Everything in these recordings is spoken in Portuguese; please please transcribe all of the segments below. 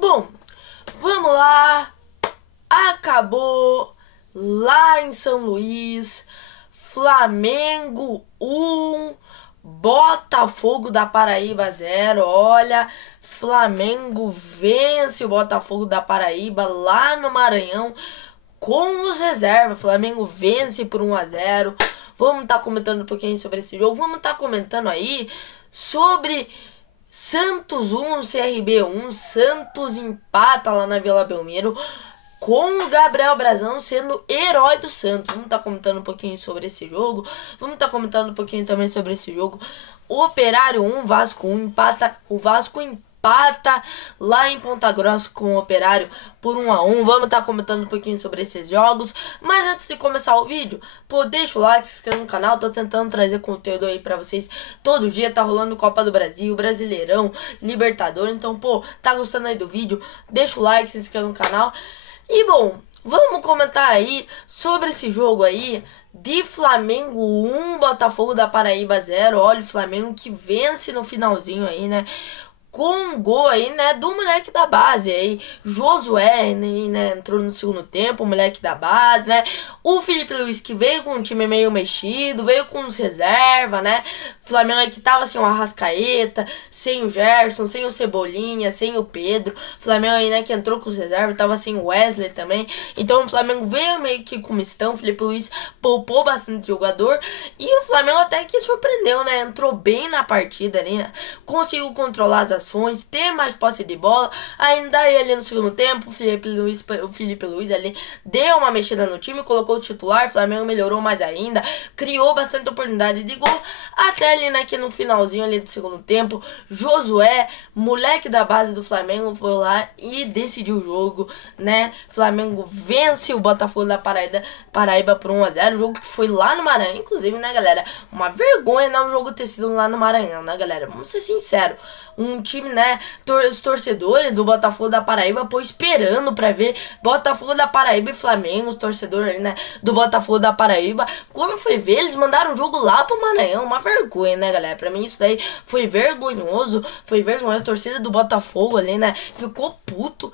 Bom, vamos lá. Acabou lá em São Luís. Flamengo 1, Botafogo da Paraíba 0. Olha, Flamengo vence o Botafogo da Paraíba lá no Maranhão com os reservas. Flamengo vence por 1-0. Vamos estar comentando um pouquinho sobre esse jogo. Vamos estar comentando aí sobre Santos 1, CRB 1. Santos empata lá na Vila Belmiro, com o Gabriel Brazão sendo herói do Santos. Vamos estar comentando um pouquinho sobre esse jogo. Vamos estar comentando um pouquinho também sobre esse jogo. Operário 1, Vasco 1. Empata. O Vasco empata lá em Ponta Grossa com o Operário por 1-1. Vamos estar comentando um pouquinho sobre esses jogos. Mas antes de começar o vídeo, pô, deixa o like, se inscreva no canal. Tô tentando trazer conteúdo aí pra vocês todo dia. Tá rolando Copa do Brasil, Brasileirão, Libertadores. Então, pô, tá gostando aí do vídeo? Deixa o like, se inscreva no canal. E bom, vamos comentar aí sobre esse jogo aí de Flamengo 1, Botafogo da Paraíba 0. Olha, o Flamengo que vence no finalzinho aí, né? Com um gol aí, né, do moleque da base aí, Josué, né, entrou no segundo tempo, o moleque da base, né, o Felipe Luiz que veio com um time meio mexido, veio com os reservas, né, Flamengo aí que tava sem o Arrascaeta, sem o Gerson, sem o Cebolinha, sem o Pedro, Flamengo aí, né, que entrou com os reservas, tava sem o Wesley também, então o Flamengo veio meio que com mistão, o Felipe Luiz poupou bastante jogador, e o Flamengo até que surpreendeu, né, entrou bem na partida ali, né, conseguiu controlar as ações, ter mais posse de bola. Ainda aí ali no segundo tempo, o Felipe Luiz ali deu uma mexida no time, colocou o titular, o Flamengo melhorou mais ainda, criou bastante oportunidade de gol, até ali, né, que no finalzinho ali do segundo tempo, Josué, moleque da base do Flamengo, foi lá e decidiu o jogo, né, Flamengo vence o Botafogo da Paraíba por 1-0, o jogo que foi lá no Maranhão, inclusive, né, galera, uma vergonha não o jogo ter sido lá no Maranhão, né, galera, vamos ser sinceros, um time, né, os torcedores do Botafogo da Paraíba, pô, esperando pra ver Botafogo da Paraíba e Flamengo, os torcedores ali, né, do Botafogo da Paraíba, quando foi ver, eles mandaram o jogo lá pro Maranhão, uma vergonha, né, galera, pra mim isso daí foi vergonhoso, a torcida do Botafogo ali, né, ficou puto,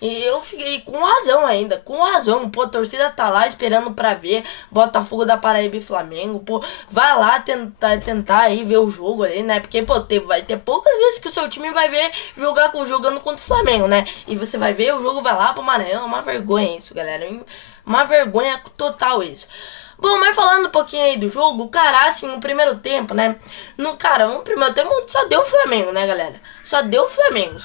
e eu fiquei com razão ainda, pô, a torcida tá lá esperando pra ver Botafogo da Paraíba e Flamengo, pô, vai lá tentar aí ver o jogo ali, né, porque, pô, vai ter poucas vezes que o seu time vai ver jogando contra o Flamengo, né, e você vai ver, o jogo vai lá pro Maranhão, é uma vergonha isso, galera, uma vergonha total isso. Bom, mas falando um pouquinho aí do jogo, cara, assim, no primeiro tempo, né? No primeiro tempo só deu o Flamengo, né, galera? Só deu o Flamengo.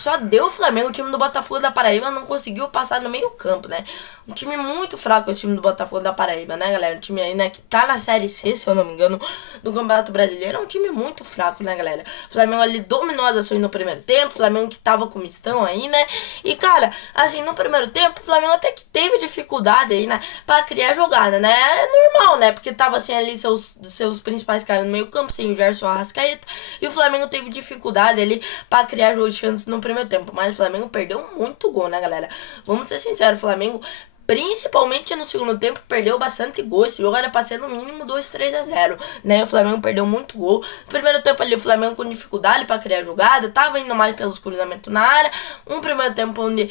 O time do Botafogo da Paraíba não conseguiu passar no meio campo, né? Um time muito fraco, o time do Botafogo da Paraíba, né, galera? Um time aí, né, que tá na Série C, se eu não me engano, do Campeonato Brasileiro. É um time muito fraco, né, galera? O Flamengo ali dominou as ações no primeiro tempo, o Flamengo que tava com mistão aí, né? E, cara, assim, no primeiro tempo, o Flamengo até que teve dificuldade aí, né, pra criar jogada, né? É normal, né? Porque tava sem ali seus principais caras no meio campo, sem o Gerson, o Arrascaeta, e o Flamengo teve dificuldade ali pra criar jogo de chances no primeiro tempo, mas o Flamengo perdeu muito gol, né, galera? Vamos ser sinceros, o Flamengo, principalmente no segundo tempo, perdeu bastante gol. Esse jogo era pra ser no mínimo 2-3-0, né? O Flamengo perdeu muito gol. No primeiro tempo ali, o Flamengo com dificuldade pra criar jogada, tava indo mais pelos cruzamentos na área. Um primeiro tempo onde,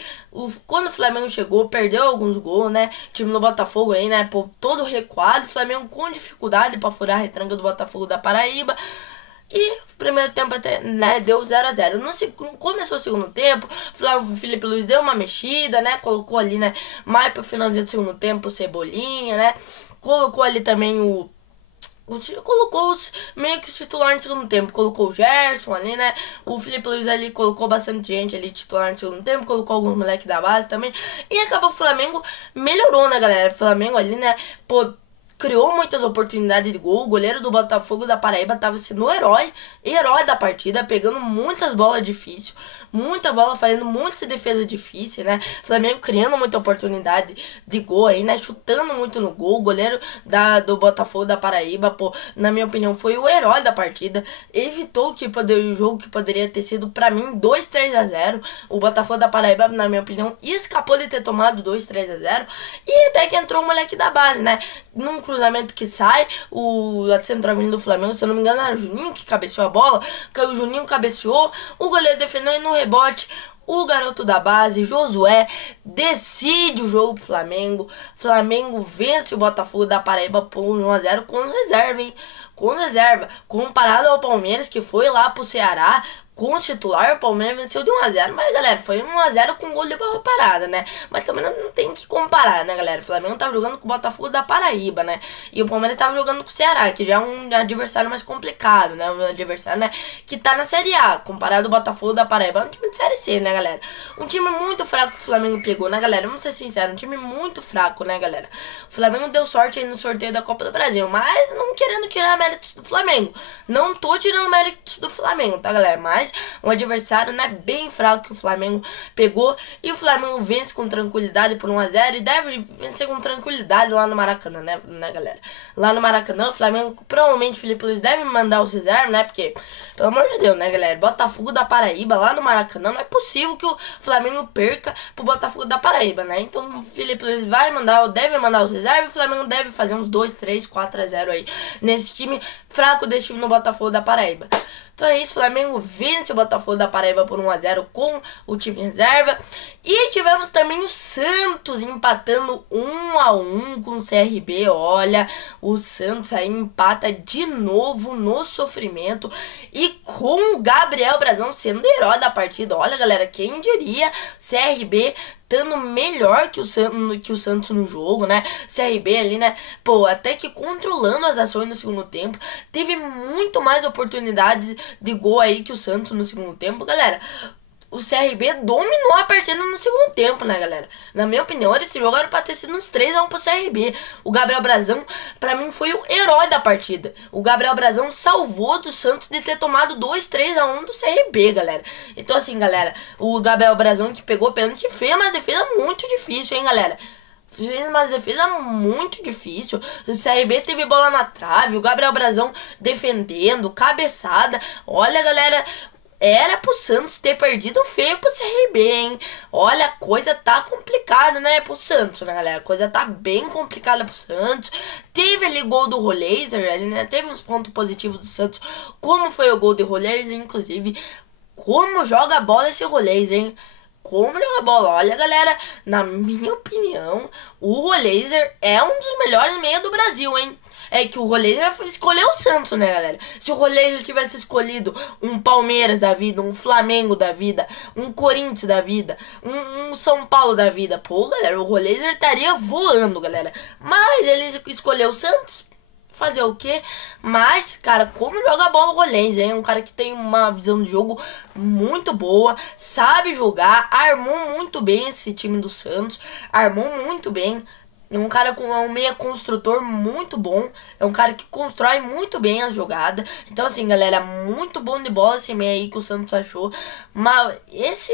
quando o Flamengo chegou, perdeu alguns gols, né? O time do Botafogo aí, né? Pô, todo recuado, o Flamengo com dificuldade pra furar a retranca do Botafogo da Paraíba. E o primeiro tempo até, né, deu 0-0. Começou o segundo tempo, o Felipe Luiz deu uma mexida, né, colocou ali, né, mais pro finalzinho do segundo tempo o Cebolinha, né, colocou ali também colocou meio que os titulares no segundo tempo, colocou o Gerson ali, né, o Felipe Luiz ali colocou bastante gente ali titular no segundo tempo, colocou alguns moleques da base também, e acabou que o Flamengo melhorou, né, galera, o Flamengo ali, né, pô, criou muitas oportunidades de gol. O goleiro do Botafogo da Paraíba estava sendo o herói da partida, pegando muitas bolas difíceis, muita bola, fazendo muitas defesas difíceis, né? Flamengo criando muita oportunidade de gol aí, né? Chutando muito no gol. O goleiro do Botafogo da Paraíba, pô, na minha opinião, foi o herói da partida. Evitou o jogo que poderia ter sido, pra mim, 2-3-0. O Botafogo da Paraíba, na minha opinião, escapou de ter tomado 2-3-0. E até que entrou o moleque da base, né? Num cruzamento que sai, o centroavante do Flamengo, se eu não me engano, era o Juninho que cabeceou a bola, o Juninho cabeceou, o goleiro defendeu e no rebote o garoto da base, Josué, decide o jogo pro Flamengo. Flamengo vence o Botafogo da Paraíba por 1-0 com reserva, hein? Com reserva. Comparado ao Palmeiras, que foi lá pro Ceará com o titular, o Palmeiras venceu de 1-0. Mas, galera, foi 1-0 com gol de bola parada, né? Mas também não tem que comparar, né, galera? O Flamengo tava jogando com o Botafogo da Paraíba, né? E o Palmeiras tava jogando com o Ceará, que já é um adversário mais complicado, né? Um adversário, né, que tá na Série A, comparado ao Botafogo da Paraíba. É um time de Série C, né, galera? Um time muito fraco que o Flamengo pegou, né, galera? Vamos ser sinceros, um time muito fraco, né, galera? O Flamengo deu sorte aí no sorteio da Copa do Brasil, mas não querendo tirar méritos do Flamengo. Não tô tirando méritos do Flamengo, tá, galera? Mas um adversário, né, bem fraco que o Flamengo pegou. E o Flamengo vence com tranquilidade por 1-0 e deve vencer com tranquilidade lá no Maracanã, né, galera? Lá no Maracanã, o Flamengo, provavelmente o Felipe Luiz deve mandar o reserva, né? Porque, pelo amor de Deus, né, galera? Botafogo da Paraíba lá no Maracanã, não é possível que o Flamengo perca pro Botafogo da Paraíba, né? Então o Felipe Luiz deve mandar os reservas e o Flamengo deve fazer uns 2, 3, 4-0 aí nesse time fraco desse time no Botafogo da Paraíba. Então é isso, o Flamengo vence o Botafogo da Paraíba por 1-0 com o time reserva. E tivemos também o Santos empatando 1-1 com o CRB. Olha, o Santos aí empata de novo no sofrimento. E com o Gabriel Brazão sendo o herói da partida. Olha, galera, quem diria CRB estando melhor que o Santos no jogo, né? CRB ali, né? Pô, até que controlando as ações no segundo tempo. Teve muito mais oportunidades de gol aí que o Santos no segundo tempo, galera. O CRB dominou a partida no segundo tempo, né, galera? Na minha opinião, esse jogo era pra ter sido uns 3-1 pro CRB. O Gabriel Brazão, pra mim, foi o herói da partida. O Gabriel Brazão salvou do Santos de ter tomado 2-3-1 do CRB, galera. Então, assim, galera, o Gabriel Brazão que pegou pênalti fez uma defesa muito difícil, hein, galera? Fez uma defesa muito difícil. O CRB teve bola na trave, o Gabriel Brazão defendendo, cabeçada. Olha, galera, era pro Santos ter perdido feio pro CRB, hein? Olha, a coisa tá complicada, né, pro Santos, né, galera? A coisa tá bem complicada pro Santos. Teve ali gol do Roleiser, né? Teve uns pontos positivos do Santos, como foi o gol do Roleiser, inclusive. Como joga a bola esse Roleiser, hein? Como joga bola? Olha, galera, na minha opinião, o Roleiser é um dos melhores meia do Brasil, hein? É que o Roleiser escolheu o Santos, né, galera? Se o Roleiser tivesse escolhido um Palmeiras da vida, um Flamengo da vida, um Corinthians da vida, um São Paulo da vida, pô, galera, o Roleiser estaria voando, galera. Mas ele escolheu o Santos. Fazer o quê? Mas, cara, como joga a bola o Roleiser, hein? Um cara que tem uma visão de jogo muito boa, sabe jogar, armou muito bem esse time do Santos, armou muito bem. É um cara com um meia construtor muito bom. É um cara que constrói muito bem a jogada. Então, assim, galera, muito bom de bola esse meia aí que o Santos achou. Mas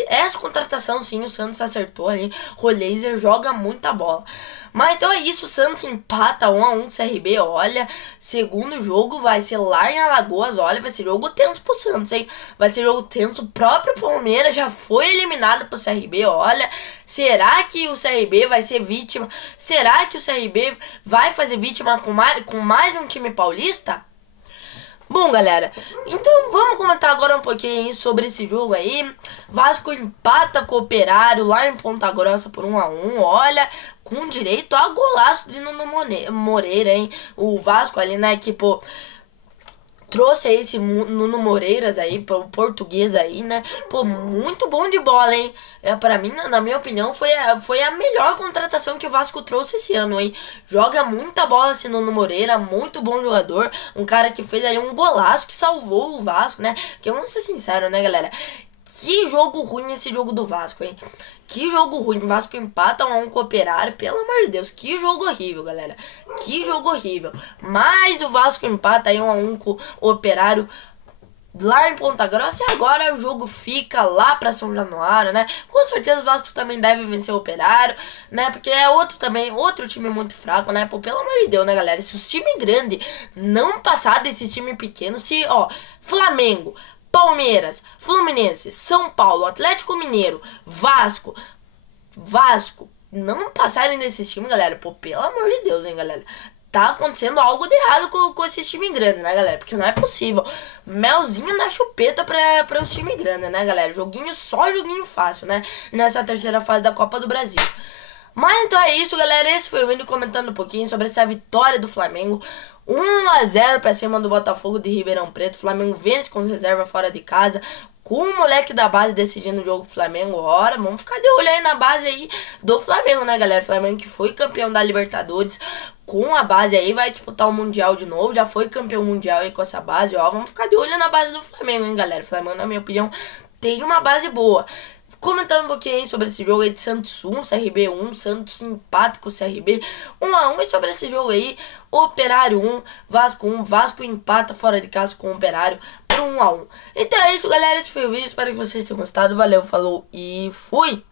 essa contratação, sim, o Santos acertou ali. Roleiser joga muita bola. Mas então é isso, o Santos empata 1-1 CRB. Olha, segundo jogo vai ser lá em Alagoas. Olha, vai ser jogo tenso pro Santos, hein? Vai ser jogo tenso. O próprio Palmeiras já foi eliminado pro CRB. Olha, será que o CRB vai ser vítima? Será que o CRB vai fazer vítima com mais um time paulista? Bom, galera, então vamos comentar agora um pouquinho sobre esse jogo aí. Vasco empata com o Operário lá em Ponta Grossa por 1-1. Olha, com direito a golaço de Nuno Moreira, hein? O Vasco ali, né, que, pô, trouxe aí esse Nuno Moreiras aí, pro português aí, né? Pô, muito bom de bola, hein? Pra mim, na minha opinião, foi a melhor contratação que o Vasco trouxe esse ano, hein? Joga muita bola esse Nuno Moreira, muito bom jogador. Um cara que fez aí um golaço, que salvou o Vasco, né? Porque vamos ser sinceros, né, galera? Que jogo ruim esse jogo do Vasco, hein? Que jogo ruim. O Vasco empata 1-1 com o Operário. Pelo amor de Deus. Que jogo horrível, galera. Que jogo horrível. Mas o Vasco empata aí 1-1 com o Operário lá em Ponta Grossa. E agora o jogo fica lá pra São Januário, né? Com certeza o Vasco também deve vencer o Operário, né? Porque é outro time muito fraco, né? Pô, pelo amor de Deus, né, galera? Se os times grandes não passar desse time pequeno, Flamengo, Palmeiras, Fluminense, São Paulo, Atlético Mineiro, Vasco, não passarem desses times, galera, pô, pelo amor de Deus, hein, galera. tá acontecendo algo de errado com esse time grande, né, galera? Porque não é possível. Melzinho na chupeta pra os times grandes, né, galera? Só joguinho fácil, né? Nessa terceira fase da Copa do Brasil. Mas então é isso, galera. Esse foi o vídeo comentando um pouquinho sobre essa vitória do Flamengo. 1-0 pra cima do Botafogo de Ribeirão Preto. O Flamengo vence com reserva fora de casa, com o moleque da base decidindo o jogo do Flamengo. Ora, vamos ficar de olho aí na base aí do Flamengo, né, galera? O Flamengo que foi campeão da Libertadores com a base aí, vai disputar o Mundial de novo. Já foi campeão mundial aí com essa base, ó. Vamos ficar de olho na base do Flamengo, hein, galera? O Flamengo, na minha opinião, tem uma base boa. Comentando um pouquinho aí sobre esse jogo aí de Santos 1, CRB 1, Santos empate com o CRB 1-1. E sobre esse jogo aí, Operário 1, Vasco 1, Vasco empata fora de casa com o Operário por 1-1. Então é isso, galera, esse foi o vídeo, espero que vocês tenham gostado, valeu, falou e fui!